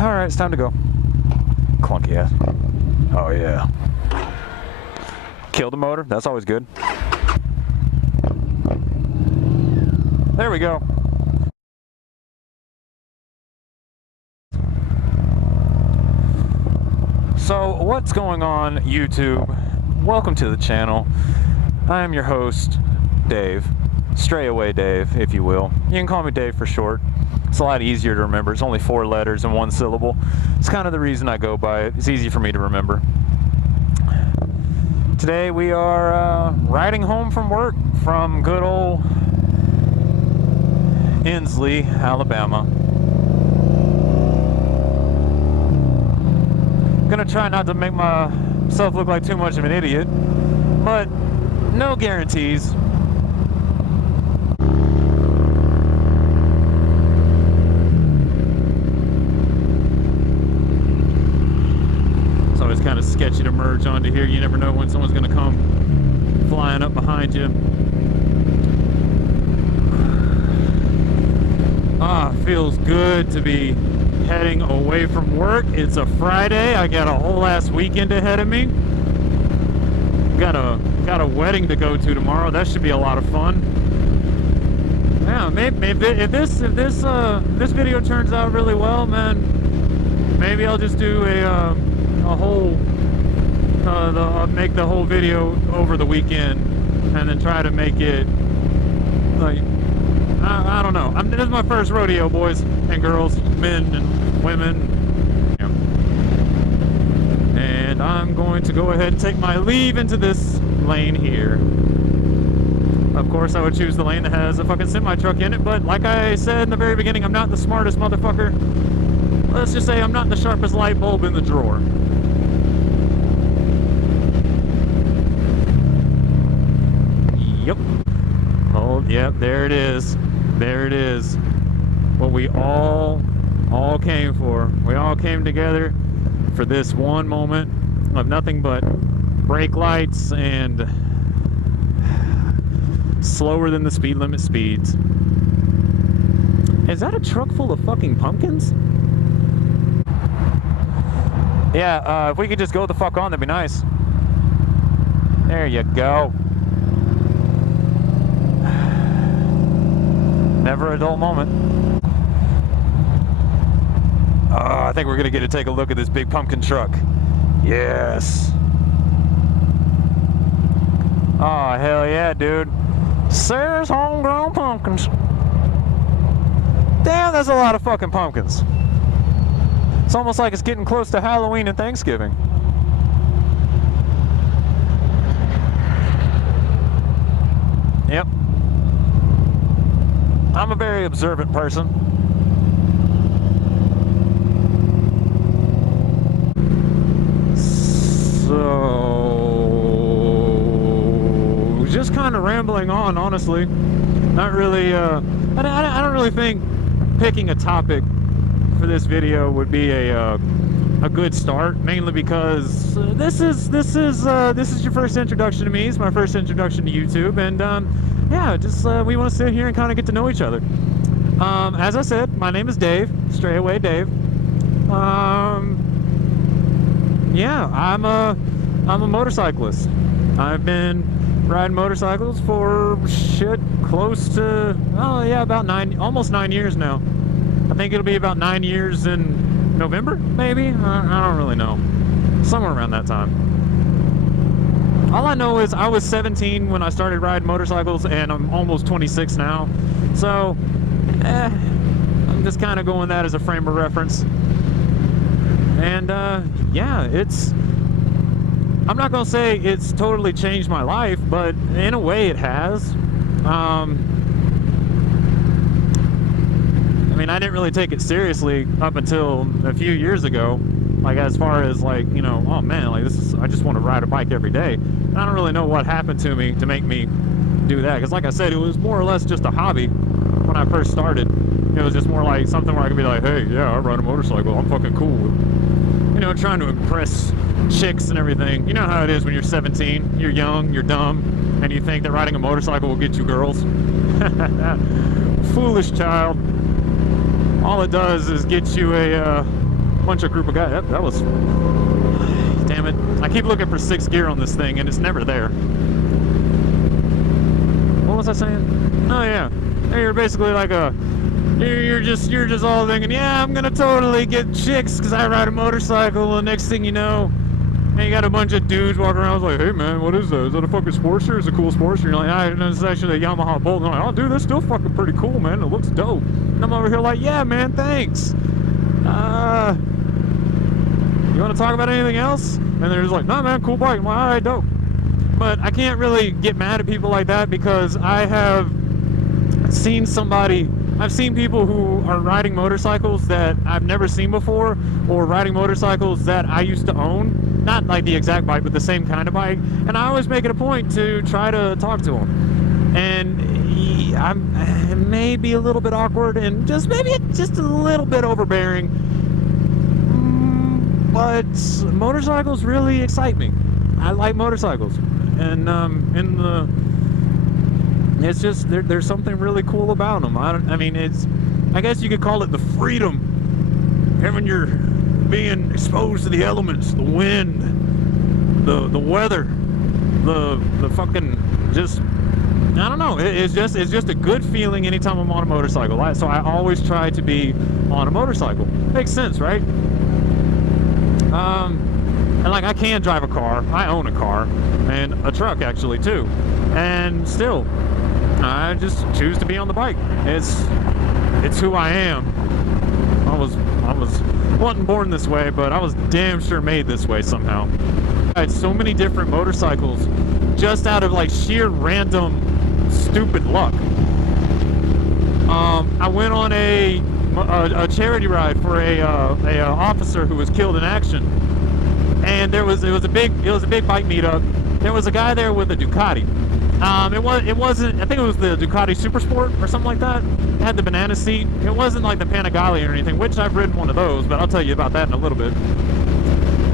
Alright, it's time to go. Clunky ass. Oh yeah. Kill the motor, that's always good. There we go. So, what's going on, YouTube? Welcome to the channel. I am your host, Dave. Stray away Dave, if you will. You can call me Dave for short. It's a lot easier to remember. It's only 4 letters and 1 syllable. It's kind of the reason I go by it. It's easy for me to remember. Today we are riding home from work from good old Inslee, Alabama. Gonna try not to make myself look like too much of an idiot, but no guarantees. It's always kind of sketchy to merge onto here. You never know when someone's gonna come flying up behind you. Feels good to be heading away from work. It's a Friday. I got a whole ass weekend ahead of me. Got a wedding to go to tomorrow. That should be a lot of fun. Yeah, maybe if this video turns out really well, man, maybe I'll just do a whole make the whole video over the weekend and then try to make it like I don't know. This is my first rodeo, boys and girls, men and women. Yeah. And I'm going to go ahead and take my leave into this lane here. Of course, I would choose the lane that has a fucking semi-truck in it, but like I said in the very beginning, I'm not the smartest motherfucker. Let's just say I'm not the sharpest light bulb in the drawer. Yep. Oh, yep, there it is. There it is. What we all came for. We all came together for this one moment of nothing but brake lights and slower than the speed limit speeds. Is that a truck full of fucking pumpkins? Yeah, if we could just go the fuck on, that'd be nice. There you go. Never a dull moment. I think we're gonna get to take a look at this big pumpkin truck. Yes. Oh, hell yeah, dude. Sarah's homegrown pumpkins. Damn, that's a lot of fucking pumpkins. It's almost like it's getting close to Halloween and Thanksgiving. Yep. I'm a very observant person. So, just kind of rambling on, honestly. Not really, I don't really think picking a topic for this video would be a good start, mainly because this is your first introduction to me. It's my first introduction to YouTube, and yeah, just we want to sit here and kind of get to know each other. As I said, my name is Dave, straight away Dave. Yeah, I'm a motorcyclist. I've been riding motorcycles for close to about almost 9 years now. I think it'll be about 9 years in November, maybe. I don't really know. Somewhere around that time. All I know is I was 17 when I started riding motorcycles, and I'm almost 26 now. So, I'm just kind of going that as a frame of reference. And, yeah, I'm not going to say it's totally changed my life, but in a way it has. I mean, I didn't really take it seriously up until a few years ago. Like, as far as, like, you know, oh man, like, I just want to ride a bike every day. And I don't really know what happened to me to make me do that. Because, like I said, it was more or less just a hobby when I first started. It was just more like something where I could be like, hey, yeah, I ride a motorcycle. I'm fucking cool. You know, trying to impress chicks and everything. You know how it is when you're 17. You're young, you're dumb, and you think that riding a motorcycle will get you girls. Foolish child. All it does is get you a bunch of group of guys. That was, damn it. I keep looking for 6th gear on this thing, and it's never there. What was I saying? Oh yeah, you're basically like you're just all thinking, yeah, I'm gonna totally get chicks because I ride a motorcycle. And next thing you know, and you got a bunch of dudes walking around like, hey man, what is that? Is that a fucking Sportster? It's a cool Sportster. You're like, ah, no, it's actually a Yamaha Bolt. And I'm like, oh dude, that's still fucking pretty cool, man. It looks dope. And I'm over here like, yeah man, thanks. You want to talk about anything else? And they're just like, nah man, cool bike. I'm like, all right, dope. But I can't really get mad at people like that because I have seen I've seen people who are riding motorcycles that I've never seen before, or riding motorcycles that I used to own. Not like the exact bike, but the same kind of bike. And I always make it a point to try to talk to them. And I may be a little bit awkward and maybe just a little bit overbearing. But motorcycles really excite me. I like motorcycles. And it's just there's something really cool about them. I mean, I guess you could call it the freedom. When you're being exposed to the elements, the wind, the weather, the fucking just, I don't know. It's just a good feeling anytime I'm on a motorcycle. So I always try to be on a motorcycle. Makes sense, right? And like, I can drive a car. I own a car and a truck actually too. And still, I just choose to be on the bike. It's who I am. I wasn't born this way, but I was damn sure made this way somehow. I had so many different motorcycles just out of like sheer random stupid luck. I went on a charity ride for a officer who was killed in action, and it was a big bike meetup. There was a guy there with a Ducati. It wasn't, I think it was the Ducati Super Sport or something like that. It had the banana seat. It wasn't like the Panigale or anything, which I've ridden one of those, but I'll tell you about that in a little bit.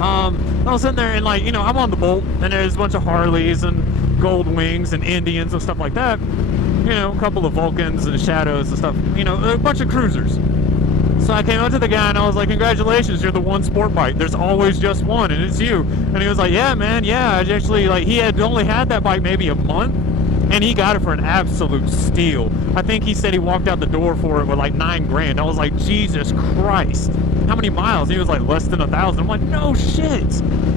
I was sitting there and like, you know, I'm on the Bolt and there's a bunch of Harleys and Gold Wings and Indians and stuff like that. You know, a couple of Vulcans and Shadows and stuff, you know, a bunch of cruisers. So I came up to the guy and I was like, congratulations, you're the one sport bike. There's always just one, and it's you. And he was like, yeah, man, yeah. I actually, like, he had only had that bike maybe a month, and he got it for an absolute steal. I think he said he walked out the door for it with like $9 grand. I was like, Jesus Christ. How many miles? He was like, less than 1,000. I'm like, no shit.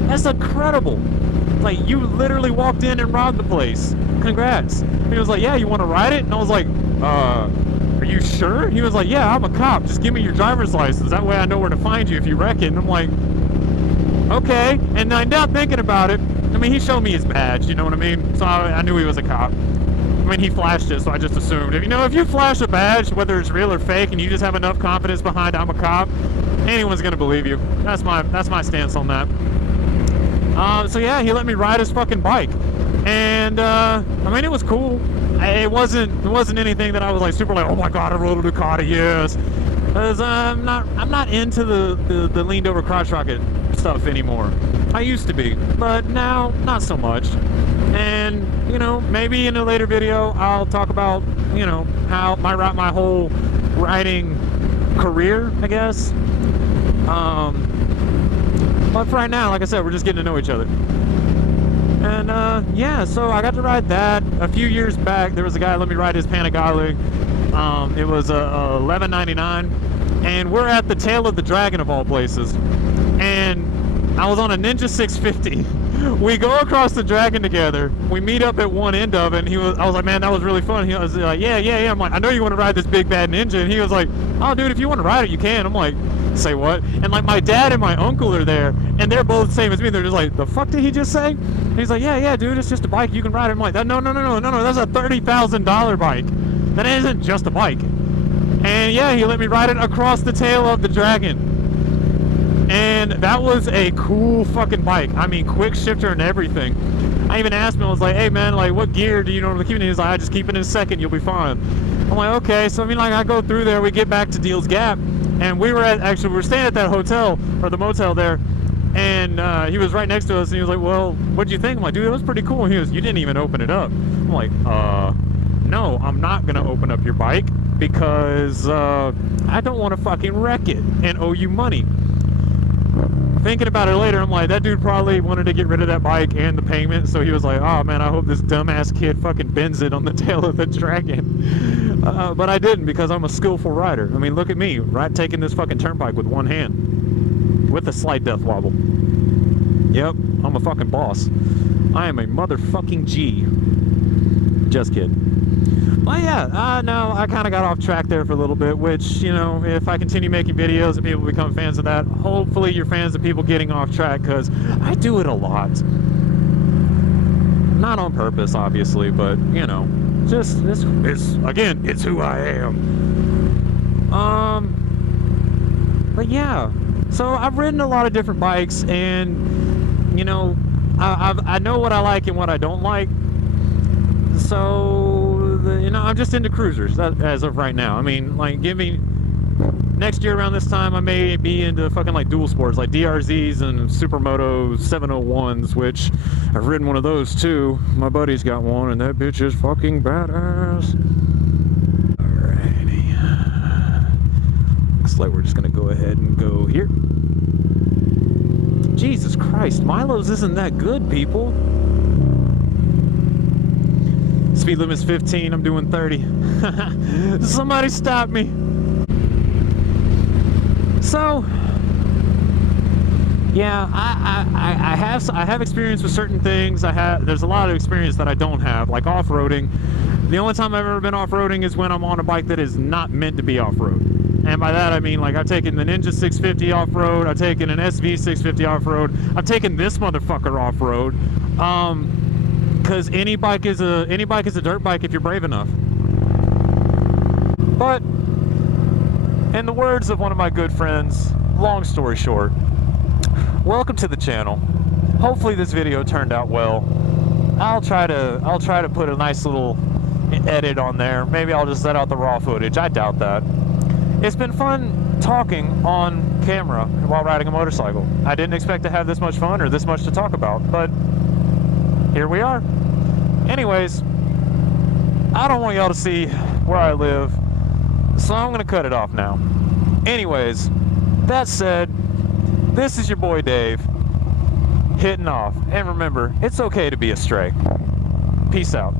That's incredible. Like, you literally walked in and robbed the place. Congrats. And he was like, yeah, you want to ride it? And I was like, are you sure? He was like, yeah, I'm a cop. Just give me your driver's license. That way I know where to find you if you wreck it. And I'm like, okay. And now thinking about it, I mean, he showed me his badge, you know what I mean? So I knew he was a cop. I mean, he flashed it, so I just assumed. If you flash a badge, whether it's real or fake, and you just have enough confidence behind I'm a cop, anyone's gonna believe you. That's my stance on that. So yeah, he let me ride his fucking bike. And, I mean, it was cool. It wasn't anything that I was like super like, oh my god, I rode a Ducati, yes. Because I'm not into the leaned over crotch rocket stuff anymore. I used to be, but now not so much. And you know, maybe in a later video I'll talk about, you know, how my whole riding career, I guess. But for right now, like I said, we're just getting to know each other. And yeah, so I got to ride that a few years back. There was a guy let me ride his Panigale. It was $11.99, and we're at the tail of the dragon of all places. And I was on a Ninja 650. We go across the dragon together. We meet up at one end of it, and I was like, man, that was really fun. He was like, yeah. I'm like, I know you want to ride this big bad Ninja. And he was like, oh, dude, if you want to ride it, you can. I'm like, say what? And like, my dad and my uncle are there, and they're both the same as me. They're just like, the fuck did he just say? And he's like, yeah, dude, it's just a bike. You can ride it. I'm like, no, that's a $30,000 bike. That isn't just a bike. And yeah, he let me ride it across the tail of the dragon. And that was a cool fucking bike. I mean, quick shifter and everything. I even asked him, I was like, hey man, like, what gear do you normally keep in? He's like, I just keep it in second, you'll be fine. I'm like, okay. So I mean, like, I go through there, we get back to Deals Gap, and we were staying at that hotel, or the motel there, and he was right next to us, and he was like, well, what'd you think? I'm like, dude, it was pretty cool. And he goes, you didn't even open it up. I'm like, no, I'm not gonna open up your bike, because I don't want to fucking wreck it and owe you money. thinking about it later, I'm like, that dude probably wanted to get rid of that bike and the payment, so he was like, oh man, I hope this dumbass kid fucking bends it on the tail of the dragon. But I didn't, because I'm a skillful rider. I mean, look at me, right, taking this fucking turnpike with one hand, with a slight death wobble. Yep, I'm a fucking boss. I am a motherfucking G. Just kidding. Well, yeah, no, I kind of got off track there for a little bit, which, you know, if I continue making videos and people become fans of that, hopefully you're fans of people getting off track, because I do it a lot. Not on purpose, obviously, but, you know, just, again, it's who I am. But yeah, so I've ridden a lot of different bikes, and, you know, I know what I like and what I don't like. So, you know, I'm just into cruisers as of right now. I mean, like, give me next year around this time, I may be into fucking like dual sports, like DRZs and Supermoto 701s, which I've ridden one of those too. My buddy's got one, and that bitch is fucking badass. Alrighty. Looks like we're just gonna go ahead and go here. Jesus Christ, Milo's isn't that good, people. Speed limit's 15, I'm doing 30. Somebody stop me. So, yeah, I have experience with certain things. There's a lot of experience that I don't have, like off-roading. The only time I've ever been off-roading is when I'm on a bike that is not meant to be off-road. And by that I mean, like, I've taken the Ninja 650 off-road, I've taken an SV 650 off-road, I've taken this motherfucker off-road. Because any bike is a dirt bike if you're brave enough. But in the words of one of my good friends, long story short, welcome to the channel. Hopefully this video turned out well. I'll try to put a nice little edit on there. Maybe I'll just let out the raw footage. I doubt that. It's been fun talking on camera while riding a motorcycle. I didn't expect to have this much fun or this much to talk about, but here we are. Anyways, I don't want y'all to see where I live, so I'm gonna cut it off now. Anyways, that said, this is your boy Dave, hitting off. And remember, it's okay to be a stray. Peace out.